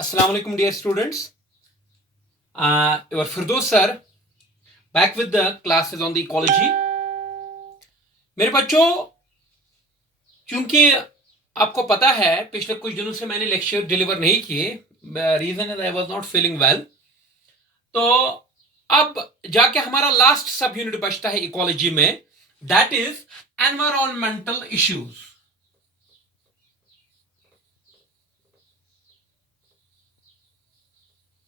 Assalamu alaikum, dear students. Your Firdaus sir, back with the classes on the ecology. मेरे बच्चों, क्योंकि आपको पता है पिछले कुछ दिनों से मैंने लेक्चर डिलीवर नहीं किए, reason is I was not feeling well. तो अब जाके हमारा लास्ट सब यूनिट बचता है इकोलॉजी में, that is environmental issues.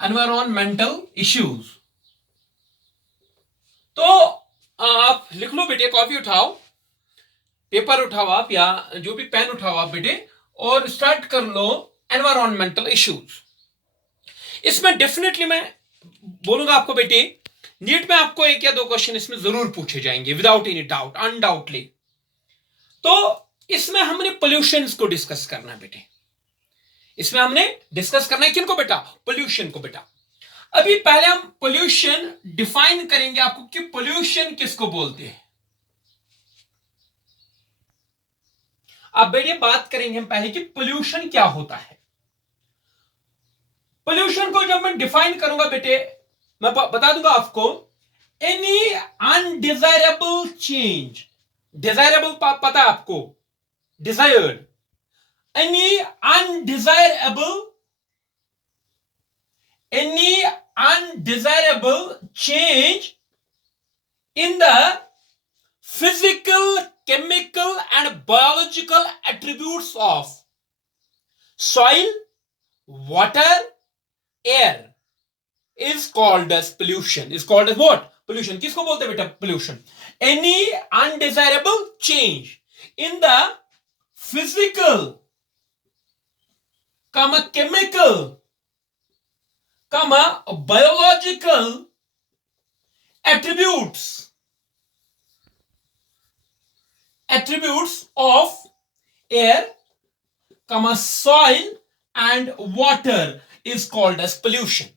Environmental issues. तो आप लिख लो बेटे, कॉपी उठाओ, पेपर उठाओ आप, या जो भी पेन उठाओ आप बेटे, और स्टार्ट कर लो एनवायरमेंटल इश्यूज। इसमें डेफिनेटली मैं बोलूंगा आपको बेटे, नीट में आपको एक या दो क्वेश्चन इसमें जरूर पूछे जाएंगे, विदाउट एनी डाउट, अनडाउटली। तो इसमें हमने पोल्यूशन को डिस्कस करना है बेटे। इसमें हमने डिस्कस करना है किनको बेटा? पोल्यूशन को बेटा। अभी पहले हम पोल्यूशन डिफाइन करेंगे आपको कि पोल्यूशन किसको बोलते हैं। अब बेटे बात करेंगे हम पहले कि पोल्यूशन क्या होता है। पोल्यूशन को जब मैं डिफाइन करूंगा बेटे, मैं बता दूंगा आपको, एनी अनडिजायरेबल चेंज, डिजायरेबल पता है आपको, desired, any undesirable change in the physical, chemical and biological attributes of soil, water, air is called as pollution. Is called as what? Pollution. किसको बोलते हैं बेटा? Pollution. Any undesirable change in the physical, chemical, biological attributes of air, soil and water is called as pollution.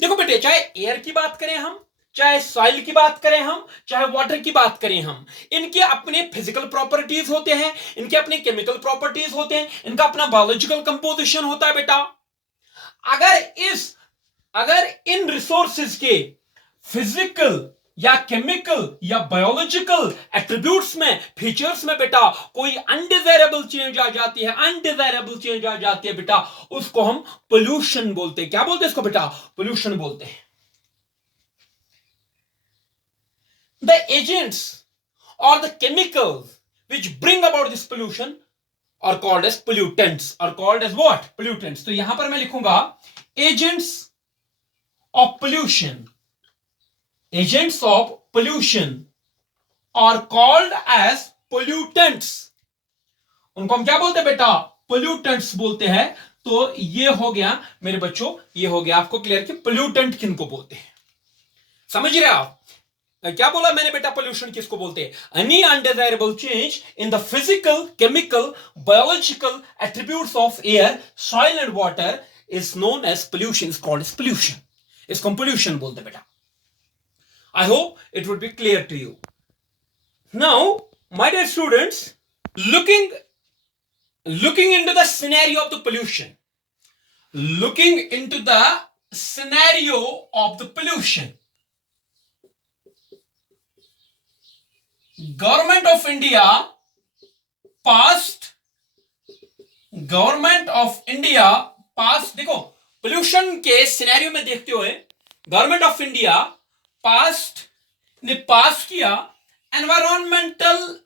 देखो बेटे, चाहे air की बात करें हम, चाहे सॉइल की बात करें हम, चाहे वाटर की बात करें हम, इनके अपने फिजिकल प्रॉपर्टीज होते हैं, इनके अपने केमिकल प्रॉपर्टीज होते हैं, इनका अपना बायोलॉजिकल कंपोजिशन होता है बेटा। अगर इन रिसोर्सेज के फिजिकल या केमिकल या बायोलॉजिकल एट्रीब्यूट्स में, फीचर्स में बेटा कोई अनडिजायरेबल चेंज आ जाती है बेटा, उसको हम पोल्यूशन बोलते हैं। क्या बोलते हैं इसको बेटा? पोल्यूशन बोलते हैं। The agents or the chemicals which bring about this pollution are called as pollutants. Are called as what? Pollutants. तो यहां पर मैं लिखूंगा agents of pollution. Agents of pollution are called as pollutants. उनको हम क्या बोलते हैं बेटा? Pollutants बोलते हैं। तो ये हो गया मेरे बच्चों, ये हो गया आपको क्लियर कि पोल्यूटेंट किनको बोलते हैं। समझ रहे आप क्या बोला मैंने बेटा? पोल्यूशन किसको बोलते हैं? Any undesirable change in the physical, chemical, biological attributes of air, soil and water is known as pollution, is called as pollution. इसको हम पोल्यूशन बोलते हैं बेटा। I hope it would be clear to you. Now my dear students, looking into the scenario of the pollution, looking into the scenario of the pollution, Government of India passed, देखो pollution के scenario में देखते हुए government of India ने पास किया environmental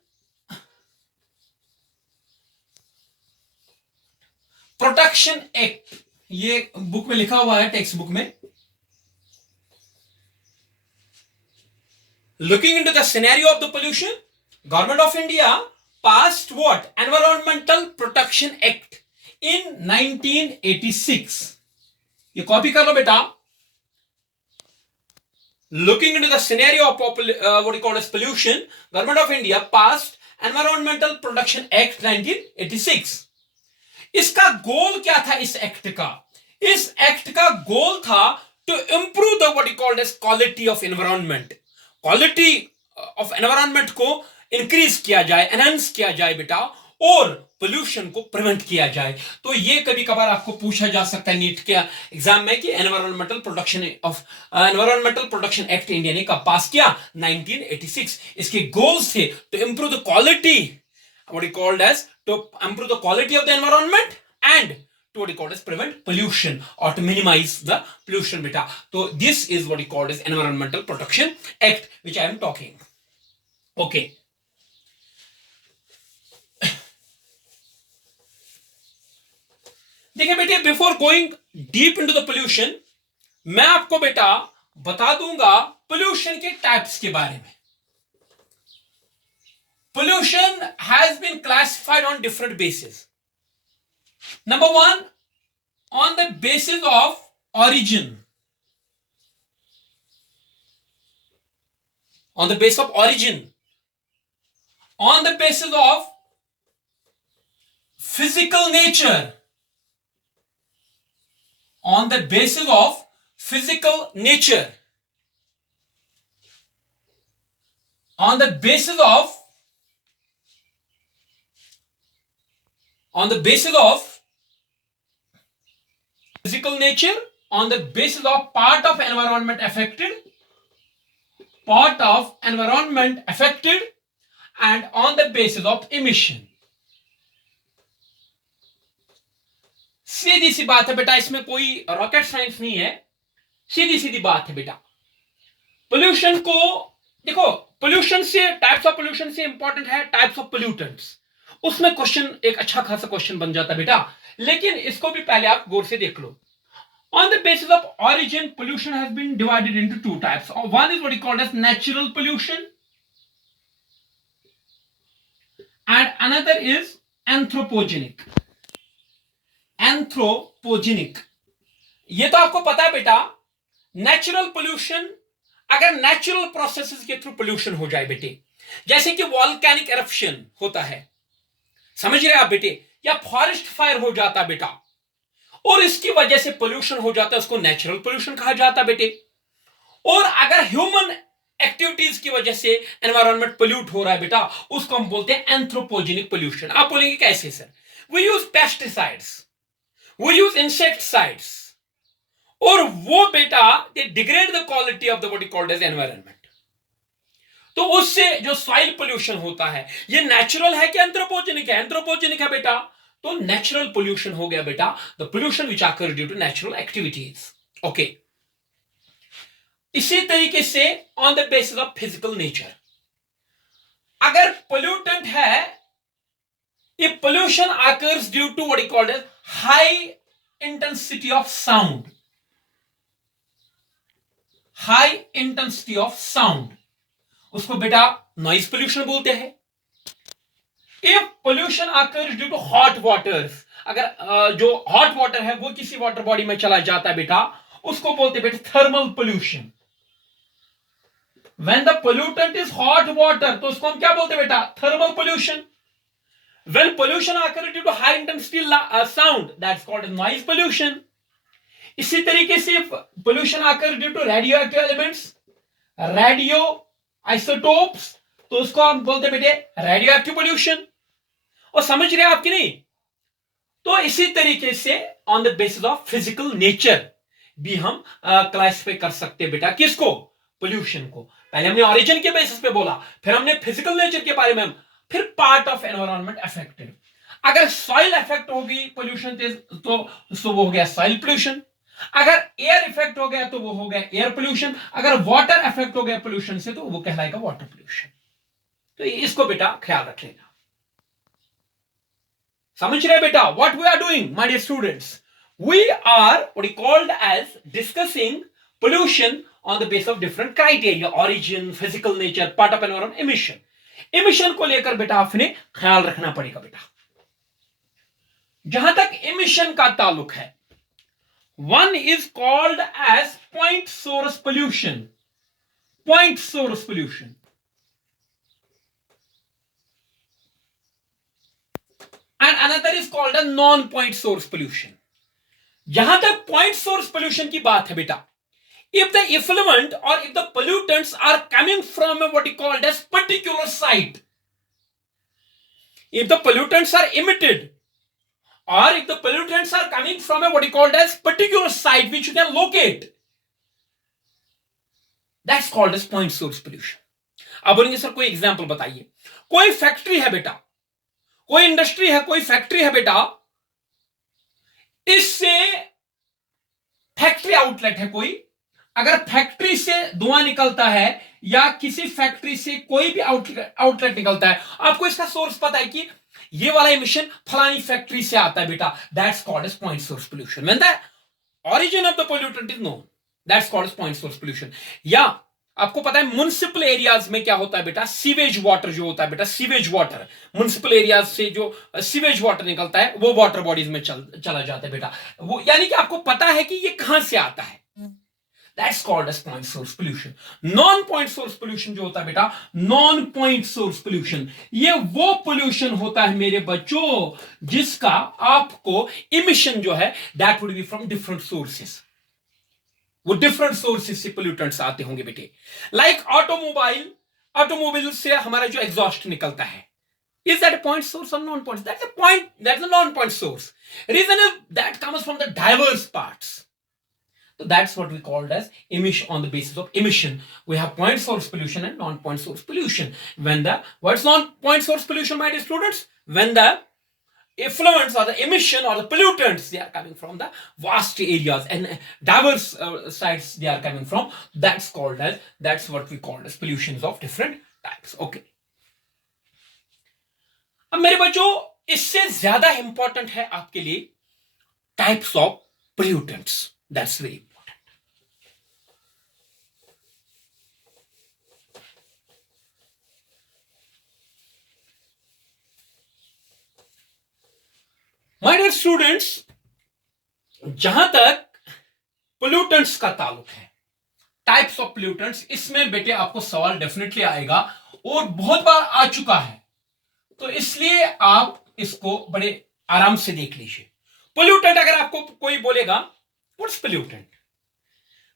protection act. ये book में लिखा हुआ है, टेक्स्ट बुक में। Looking into the scenario of the pollution, Government of India passed what? Environmental Protection Act in 1986. ये कॉपी कर लो बेटा। Looking into the scenario of what we call as pollution, Government of India passed Environmental Protection Act 1986. इसका गोल क्या था इस act का? इस act का गोल था to improve the what we call as quality of environment. Quality of environment को increase किया जाए, एनहांस किया जाए बेटा, और पोल्यूशन को प्रिवेंट किया जाए। तो ये कभी कभार आपको पूछा जा सकता है नीट के एग्जाम में कि एनवायरमेंटल प्रोटेक्शन एक्ट इंडिया ने कब पास किया? 1986। इसके गोल्स थे to improve the quality, what he called as to improve the quality of the environment and to what he called as prevent pollution or to minimize the pollution beta. So this is what he called as Environmental Protection Act which I am talking. Okay. देखिए बेटे, before going deep into the pollution, मैं आपको बेटा बता दूंगा pollution के types के बारे में। Pollution has been classified on different bases. Number one, on the basis of origin. On the basis of origin. On the basis of physical nature. On the basis of physical nature. On the basis of physical nature, on the basis of part of environment affected, and on the basis of emission. सीधी सी बात है बेटा, इसमें कोई rocket science नहीं है, सीधी सीधी बात है बेटा। पोल्यूशन को देखो, पोल्यूशन से, टाइप्स ऑफ पोल्यूशन से इंपॉर्टेंट है टाइप्स ऑफ पोल्यूटेंट्स। उसमें क्वेश्चन एक अच्छा खासा क्वेश्चन बन जाता बेटा, लेकिन इसको भी पहले आप गौर से देख लो। On the basis of origin, pollution has been divided into two types. One is what is called as natural pollution, and another is anthropogenic. ये तो आपको पता है बेटा, नेचुरल पोल्यूशन अगर नेचुरल प्रोसेसेस के थ्रू पोल्यूशन हो जाए बेटे, जैसे कि वॉल्केनिक एरप्शन होता है, समझ रहे आप बेटे, या फॉरेस्ट फायर हो जाता बेटा, और इसकी वजह से पोल्यूशन हो जाता है, उसको नेचुरल पोल्यूशन कहा जाता बेटे। और अगर ह्यूमन एक्टिविटीज की वजह से एनवायरनमेंट पोल्यूट हो रहा है बेटा, उसको हम बोलते हैं एंथ्रोपोजेनिक पोल्यूशन। आप बोलेंगे कैसे sir? We use pesticides, we use insecticides, और वो बेटा they degrade the quality of the what is called as environment. तो उससे जो सॉइल पोल्यूशन होता है, ये नेचुरल है कि एंथ्रोपोजेनिक है? एंथ्रोपोजेनिक है बेटा, तो नेचुरल पोल्यूशन हो गया बेटा, the pollution which occur due to natural activities. Okay, इसी तरीके से on the basis of physical nature, अगर पोल्यूटेंट है, ये pollution occurs due to what is called as high intensity of sound, high intensity of sound, उसको बेटा noise pollution बोलते हैं। If pollution occurs due to hot water, अगर जो hot water है वो किसी वाटर बॉडी में चला जाता है बेटा, उसको बोलते हैं बेटा thermal pollution. When the pollutant is hot water, तो उसको हम क्या बोलते हैं बेटा? Thermal pollution. When pollution occurs due to high intensity sound, that's called noise pollution. इसी तरीके से pollution occurs due to radioactive elements, radioisotopes, तो उसको हम बोलते बेटे रेडियो एक्टिव पोल्यूशन। और समझ रहे हैं आपकी नहीं? तो इसी तरीके से on the basis of physical nature भी हम क्लासिफाई कर सकते हैं बेटा, किसको? पोल्यूशन को। पहले हमने ओरिजिन के बेसिस पे बोला, फिर हमने फिजिकल नेचर के बारे में, फिर पार्ट ऑफ एनवायरनमेंट अफेक्टेड। अगर सॉइल अफेक्ट होगी पोल्यूशन तो वो हो गया सॉइल पोल्यूशन, अगर एयर इफेक्ट हो गया तो वो हो गया एयर पोल्यूशन, अगर वाटर इफेक्ट हो गया पोल्यूशन से तो वो कहलाएगा वाटर पोल्यूशन। तो इसको बेटा ख्याल रखिएगा। समझ रहे बेटा? What we are doing my dear students, we are what is called as discussing pollution on the base of different criteria, origin, physical nature, part of environment, emission. Emission को लेकर बेटा आपने ख्याल रखना पड़ेगा बेटा। जहां तक एमिशन का ताल्लुक है, one is called as point source pollution, point source pollution, and another is called a non point source pollution. जहां तक point source pollution की बात है बेटा, if the effluent or if the pollutants are coming from a what is called as particular site, if the pollutants are emitted or if the pollutants are coming from a what you called as particular site which you can locate, that's called as point source pollution. अब बोलेंगे sir कोई example बताइए. कोई factory है बेटा, कोई industry है, कोई फैक्ट्री है बेटा, इससे फैक्ट्री आउटलेट है कोई, अगर फैक्ट्री से धुआं निकलता है या किसी फैक्ट्री से कोई भी आउटलेट निकलता है, आपको इसका सोर्स पता है कि ये वाला एमिशन फलानी फैक्ट्री से आता है बेटा, that's called as point source pollution. When the origin of the pollutant is known, that's called as point source pollution. या आपको पता है म्युनिसिपल एरियाज में क्या होता है बेटा, सीवेज वाटर जो होता है बेटा, सीवेज वाटर म्युनिसिपल एरियाज से जो सीवेज वाटर निकलता है वो वाटर बॉडीज में चला जाता है बेटा, वो यानी कि आपको पता है कि ये कहां से आता है. That's called as point source pollution. Non-point source pollution जो होता है बेटा, non-point source pollution, ये वो pollution होता है मेरे बच्चों जिसका आपको emission जो है that would be from different sources. वो different sources से pollutants आते होंगे बेटे. Like automobile से हमारा जो exhaust निकलता है, is that a point source or non-point? That's a non-point source. Reason is that comes from the diverse parts. So that's what we called as emission. On the basis of emission, we have point source pollution and non-point source pollution. What's non-point source pollution, my dear students? When the effluents or the emission or the pollutants, they are coming from the vast areas and diverse sites they are coming from. That's what we call as pollutions of different types. Okay. अब मेरे बच्चों इससे ज्यादा important है आपके लिए types of pollutants. That's very important. My dear students, जहां तक पोल्यूटेंट्स का ताल्लुक है, टाइप्स ऑफ पोल्यूटेंट्स, इसमें बेटे आपको सवाल डेफिनेटली आएगा और बहुत बार आ चुका है, तो इसलिए आप इसको बड़े आराम से देख लीजिए. पोल्यूटेंट अगर आपको कोई बोलेगा, what's pollutant?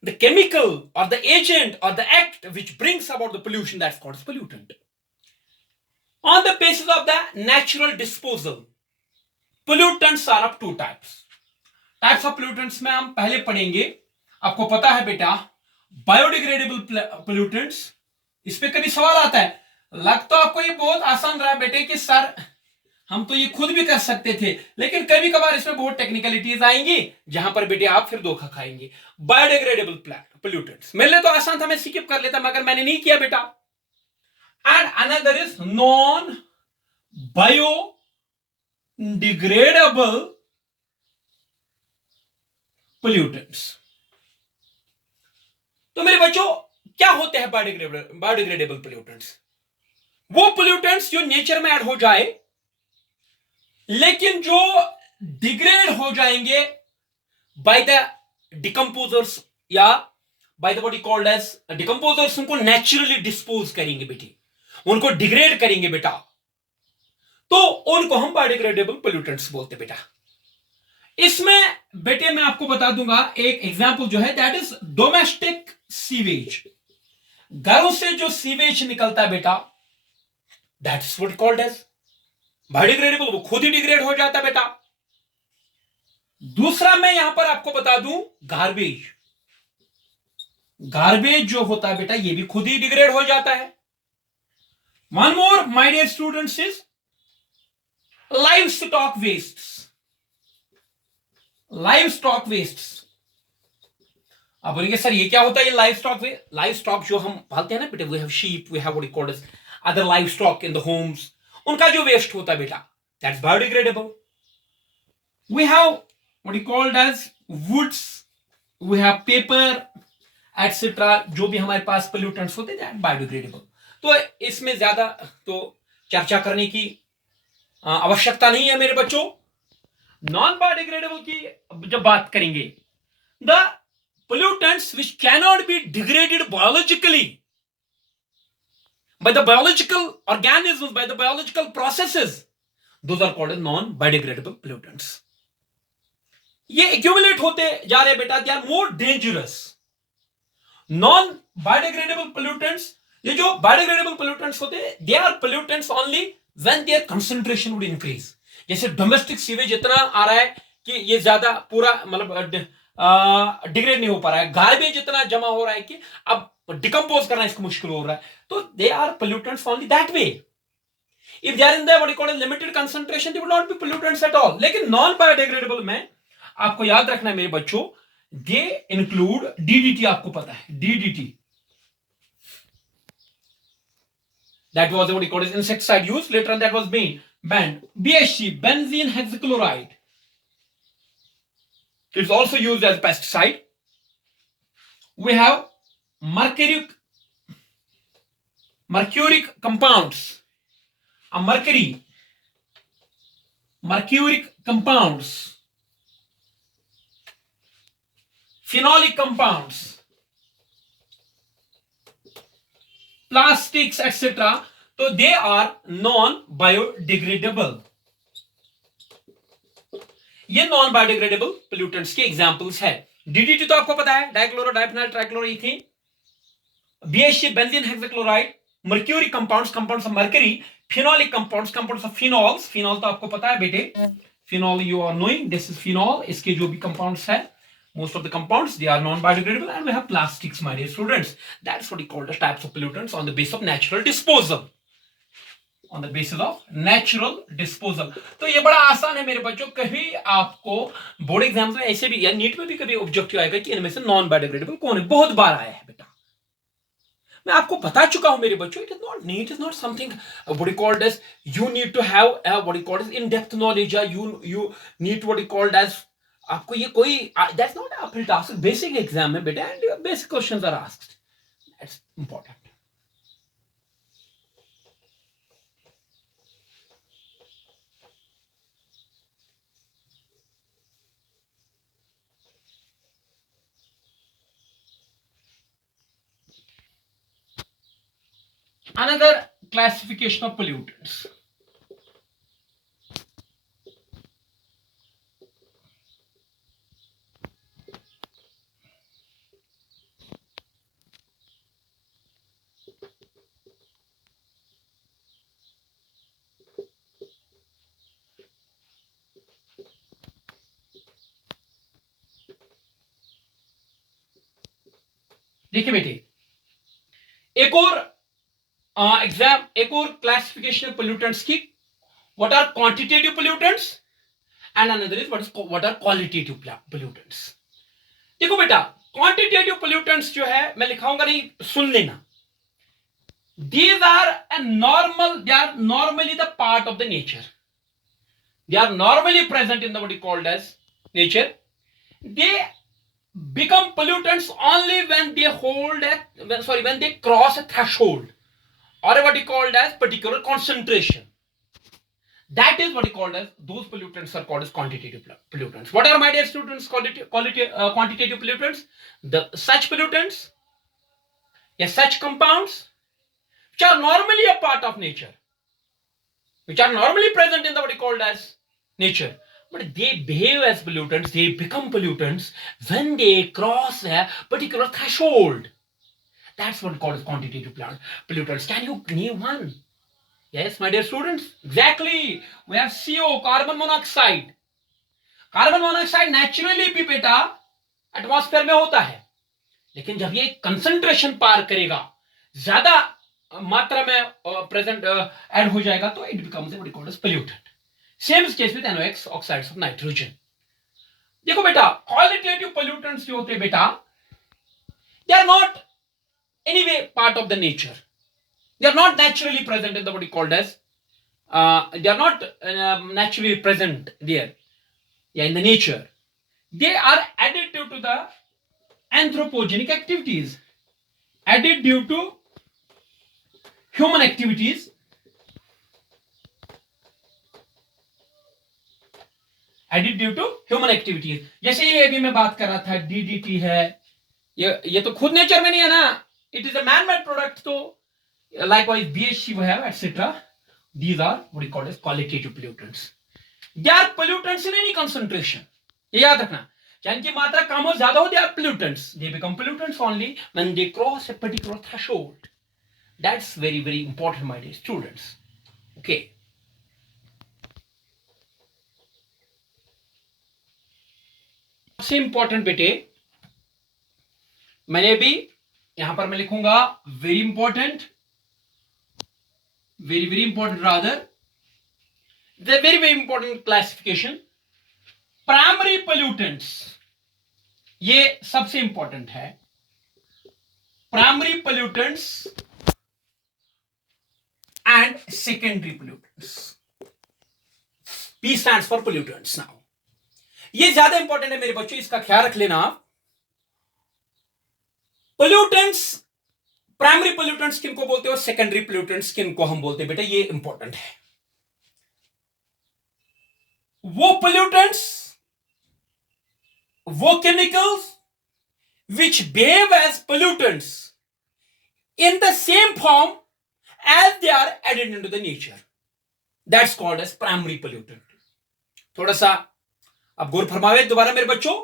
The chemical or the agent or the act which brings about the pollution, that's called as pollutant. On the basis of the natural disposal, pollutants are of two types. Types of pollutants में हम पहले पढ़ेंगे. आपको पता है बेटा biodegradable pollutants, इस पे कभी सवाल आता है, लग तो आपको ये बहुत आसान रहा बेटे कि सर हम तो ये खुद भी कर सकते थे, लेकिन कभी कभार इसमें बहुत टेक्निकलिटीज आएंगी जहां पर बेटे आप फिर धोखा खाएंगे. बायोडिग्रेडेबल पोल्यूटेंट्स मेरे लिए तो आसान था, मैं स्किप कर लेता, मगर मैंने नहीं किया बेटा. And another is non biodegradable pollutants. तो मेरे बच्चों क्या होते हैं बायोडिग्रेडेबल पोल्यूटेंट्स? वो पोल्यूटेंट्स जो नेचर में ऐड हो जाए लेकिन जो डिग्रेड हो जाएंगे बाय द डिकम्पोजर्स या by the what you called as decomposers, उनको नेचुरली डिस्पोज करेंगे बेटे, उनको डिग्रेड करेंगे बेटा, तो उनको हम बायोडिग्रेडेबल पोल्यूटेंट्स बोलते बेटा. इसमें बेटे मैं आपको बता दूंगा एक एग्जांपल जो है, दैट इज डोमेस्टिक सीवेज. घरों से जो सीवेज निकलता है बेटा, that is what called as biodegradable, वो खुद ही डिग्रेड हो जाता है बेटा. दूसरा मैं यहां पर आपको बता दूं गार्बेज. गार्बेज जो होता है बेटा ये भी खुद ही डिग्रेड हो जाता है. One more my dear students is livestock waste. Livestock waste, अब बोलेंगे सर ये क्या होता है ये livestock waste? Livestock जो हम पालते हैं ना बेटा, we have sheep, we have what you called as other livestock in the homes, उनका जो वेस्ट होता है बेटा, that's biodegradable. We have what you called as woods, we have paper etcetera, जो भी हमारे पास पोल्यूटेंट्स होते हैं बायोडिग्रेडेबल. तो इसमें ज्यादा तो चर्चा करने की आवश्यकता नहीं है मेरे बच्चों. नॉन बायोडिग्रेडेबल की जब बात करेंगे, the pollutants which cannot be degraded biologically by the biological organisms, by the biological processes, those are called as non-biodegradable pollutants. ये accumulate होते जा रहे बेटा, they are more dangerous. Non-biodegradable pollutants, ये जो biodegradable pollutants होते हैं, they are pollutants only when their concentration would increase. जैसे डोमेस्टिक सीवेज इतना आ रहा है कि ये ज्यादा पूरा मतलब डिग्रेड नहीं हो पा रहा है, गार्बेज इतना जमा हो रहा है कि अब डिकम्पोज करना इसको मुश्किल हो रहा है, तो they are pollutants only that way. If they are in the what you call a limited concentration, they will not be pollutants at all. लेकिन non biodegradable में आपको याद रखना है मेरे बच्चों, they include DDT. आपको पता है DDT, that was what you call as insecticide use. Later on that was banned. BHC, benzene hexachloride, it's also used as pesticide. We have mercuric compounds. Mercuric compounds, phenolic compounds, plastics, etc. So they are non-biodegradable. ये non biodegradable pollutants के examples है. DDT तो आपको पता है, dichloro डाइफेनॉल ट्राइक्लोरोइथेन. BHC, benzene hexachloride, mercury compounds of mercury, phenolic compounds of phenols. Phenol तो आपको पता है बेटे, phenol you are knowing, this is phenol. इसके जो भी compounds है, most of the compounds they are non-biodegradable. And we have plastics, my dear students. That's what we call the types of pollutants on the basis of natural disposal. On the basis of natural disposal. तो ये बड़ा आसान है मेरे बच्चों. कभी आपको board exams में ऐसे भी या नीट में भी कभी ऑब्जेक्टिव आएगा कि इनमें से नॉन बायोडिग्रेडेबल कौन है, बहुत बार आया है बेटा. मैं आपको बता चुका हूं मेरे बच्चों. It is not something what you called as you need to have what you called as in depth knowledge, या you need what you called as, आपको ये कोई that's not a uphill task. Basic exam है बेटा, and basic questions are asked. That's important. Another classification of pollutants. देखिए बेटे, एक और क्लासिफिकेशन पोल्यूटेंट्स की, what are quantitative pollutants and another is what are qualitative pollutants. देखो बेटा, quantitative pollutants जो है मैं लिखाऊंगा नहीं, सुन लेना. These are they are normally the part of the nature. They are normally present in the what is called as nature. They become pollutants only when they cross a threshold or what is called as particular concentration. That is what is called as, those pollutants are called as quantitative pollutants. What are, my dear students, quantitative pollutants? Such pollutants, yes, such compounds which are normally a part of nature, which are normally present in the what is called as nature, but they behave as pollutants, they become pollutants when they cross a particular threshold. That's what is called as quantitative pollutants. Can you name one? Yes, my dear students, exactly. We have CO, carbon monoxide. Carbon monoxide naturally भी बेटा atmosphere में होता है, लेकिन जब ये concentration पार करेगा, ज्यादा मात्रा में प्रेजेंट ऐड हो जाएगा, तो it becomes what is called as pollutant. Same case with NOx, oxides of nitrogen. देखो बेटा, क्वालिटेटिव पोल्यूटेंट्स जो होते हैं बेटा, they are not anyway part of the nature. They are not naturally present in the what is called as they are not naturally present there, in the nature. They are added due to the anthropogenic activities, added due to human activities, जैसे ये अभी मैं बात कर रहा था, DDT है, ये तो खुद नेचर में नहीं है ना, it is a man made product. तो likewise BHC we have, etc. These are what is called as qualitative pollutants. They are pollutants in any concentration. ये याद रखना, चाहे इनकी मात्रा कम हो ज्यादा हो, they are pollutants. They become pollutants only when they cross a particular threshold. That's very, very important, my dear students. Okay. सबसे इंपॉर्टेंट बेटे, मैंने भी यहां पर मैं लिखूंगा very important, very very important rather, the very very important classification primary pollutants, ये सबसे इंपॉर्टेंट है। Primary pollutants and secondary pollutants, P stands for pollutants now. ये ज्यादा इंपॉर्टेंट है मेरे बच्चों, इसका ख्याल रख लेना आप। पोल्यूटेंट्स, प्राइमरी पोल्यूटेंट्स किनको बोलते हो, सेकेंडरी पोल्यूटेंट्स किनको हम बोलते हैं बेटा, ये इंपॉर्टेंट है। वो पोल्यूटेंट्स, वो chemicals which behave as pollutants in the same form as they are added into the nature, that's called as primary pollutant. थोड़ा सा अब गौर फरमावे दोबारा मेरे बच्चों।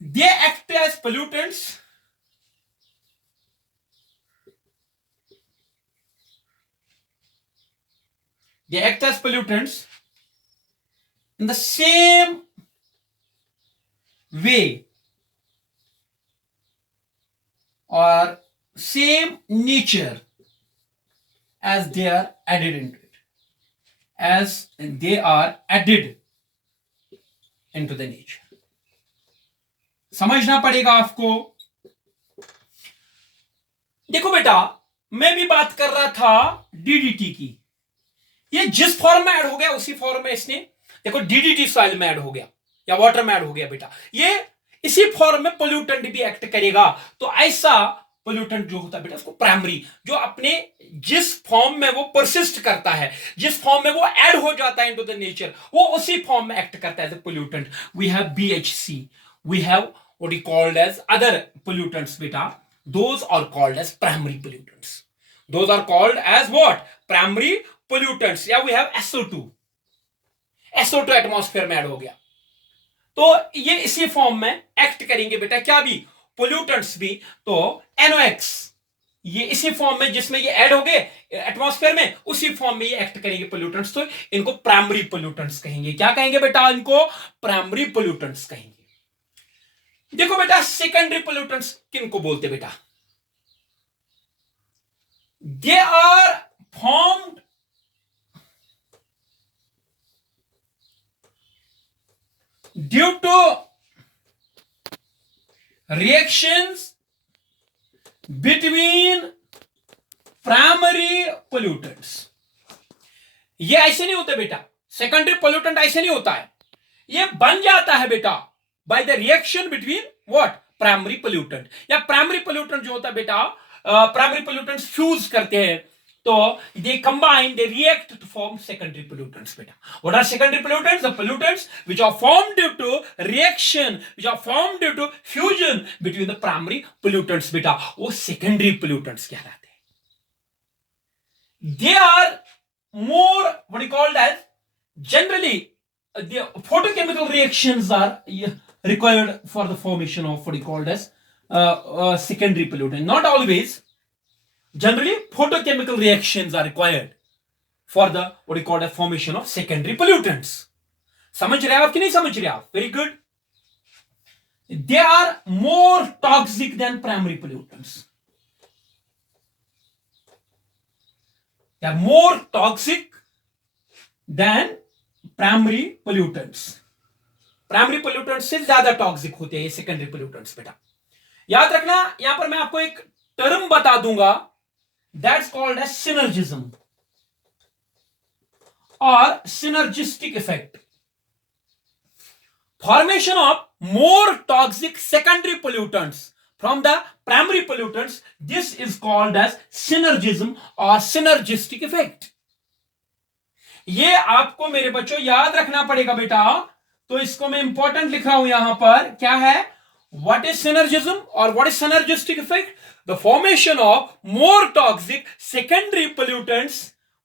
They act as pollutants in the same way or same nature as they are added into it, as they are added into the nature. समझना पड़ेगा आपको। देखो बेटा, मैं भी बात कर रहा था डीडीटी की, ये जिस फॉर्म में ऐड हो गया उसी फॉर्म में इसने, देखो डीडीटी सॉइल में ऐड हो गया या वाटर में ऐड हो गया बेटा, ये इसी फॉर्म में पोल्यूटेंट भी एक्ट करेगा। तो ऐसा पोल्यूटेंट जो होता है बेटा उसको प्राइमरी, जो अपने जिस फॉर्म में वो परसिस्ट करता है, जिस फॉर्म में वो ऐड हो जाता है इनटू द नेचर, वो उसी फॉर्म में एक्ट करता है as a pollutant. We have BHC, we have what is called as other pollutants बेटा, those are called as primary pollutants, those are called as what, primary pollutants. या we have SO2, SO2 atmosphere में add हो गया, तो ये इसी form में act करेंगे बेटा, क्या भी, पोल्यूटेंट्स भी। तो NOx, ये इसी फॉर्म में जिसमें ये ऐड हो गए एटमॉस्फेयर में, उसी फॉर्म में ये एक्ट करेंगे पोल्यूटेंट्स, तो इनको प्राइमरी पोल्यूटेंट्स कहेंगे। क्या कहेंगे बेटा, इनको प्राइमरी पोल्यूटेंट्स कहेंगे। देखो बेटा, सेकेंडरी पोल्यूटेंट्स किनको बोलते बेटा, they are formed due to reactions between primary pollutants। ये ऐसे नहीं होते बेटा, सेकेंडरी पोल्यूटेंट ऐसे नहीं होता है, ये बन जाता है बेटा by the reaction between what, primary pollutant. या प्राइमरी पोल्यूटेंट जो होता है बेटा, प्राइमरी पोल्यूटेंट्स फ्यूज करते हैं, तो they combine, they react to form secondary pollutants beta. What are secondary pollutants? The pollutants which are formed due to reaction, which are formed due to fusion between the primary pollutants beta, वो secondary pollutants कहलाते हैं। They are more what is called as, generally the photochemical reactions are required for the formation of what is called as secondary pollutant. Not always. Generally, photochemical reactions are required for the what you call a formation of secondary pollutants. समझ रहे आप कि नहीं समझ रहे आप? Very good. They are more toxic than primary pollutants. They are more toxic than primary pollutants. Primary pollutants से ज्यादा टॉक्सिक होते हैं ये secondary pollutants बेटा। याद रखना, यहां पर मैं आपको एक टर्म बता दूंगा, that's called as synergism or synergistic effect. Formation of more toxic secondary pollutants from the primary pollutants, this is called as synergism or synergistic effect. ये आपको मेरे बच्चों याद रखना पड़ेगा बेटा, तो इसको मैं इंपॉर्टेंट लिख रहा हूं यहां पर, क्या है, what is synergism or what is synergistic effect? The formation of more toxic secondary pollutants,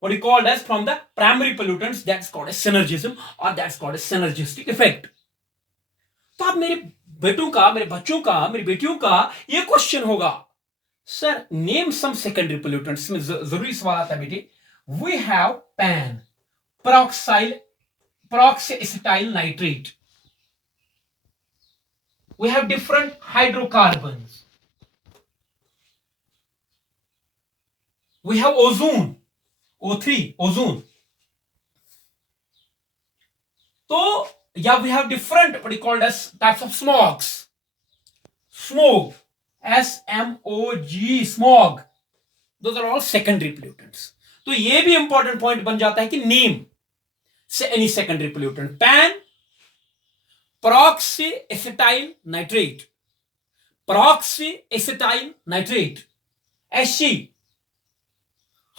what you called as from the primary pollutants, that's called as synergism or that's called as synergistic effect. तो अब मेरे बेटों का, मेरे बच्चों का, मेरी बेटियों का ये क्वेश्चन होगा, sir name some secondary pollutants में जरूरी सवाल आता है बेटे। We have PAN, peroxyl peroxyacetyl nitrate. We have different hydrocarbons. We have ozone, O3, ozone. So, yeah, we have different what is called as types of smogs. Smog, SMOG, smog. Those are all secondary pollutants. तो ये भी important point बन जाता है कि name से any secondary pollutant. Pan, peroxyacetyl nitrate, peroxyacetyl nitrate, He,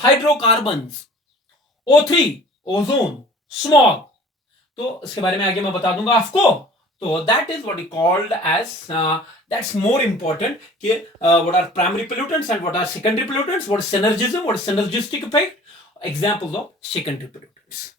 hydrocarbons, O3, ozone, smog. तो इसके बारे में आगे मैं बता दूंगा आपको. तो that is what is called as that's more important कि what are primary pollutants and what are secondary pollutants, what is synergism, what is synergistic effect, examples of secondary pollutants.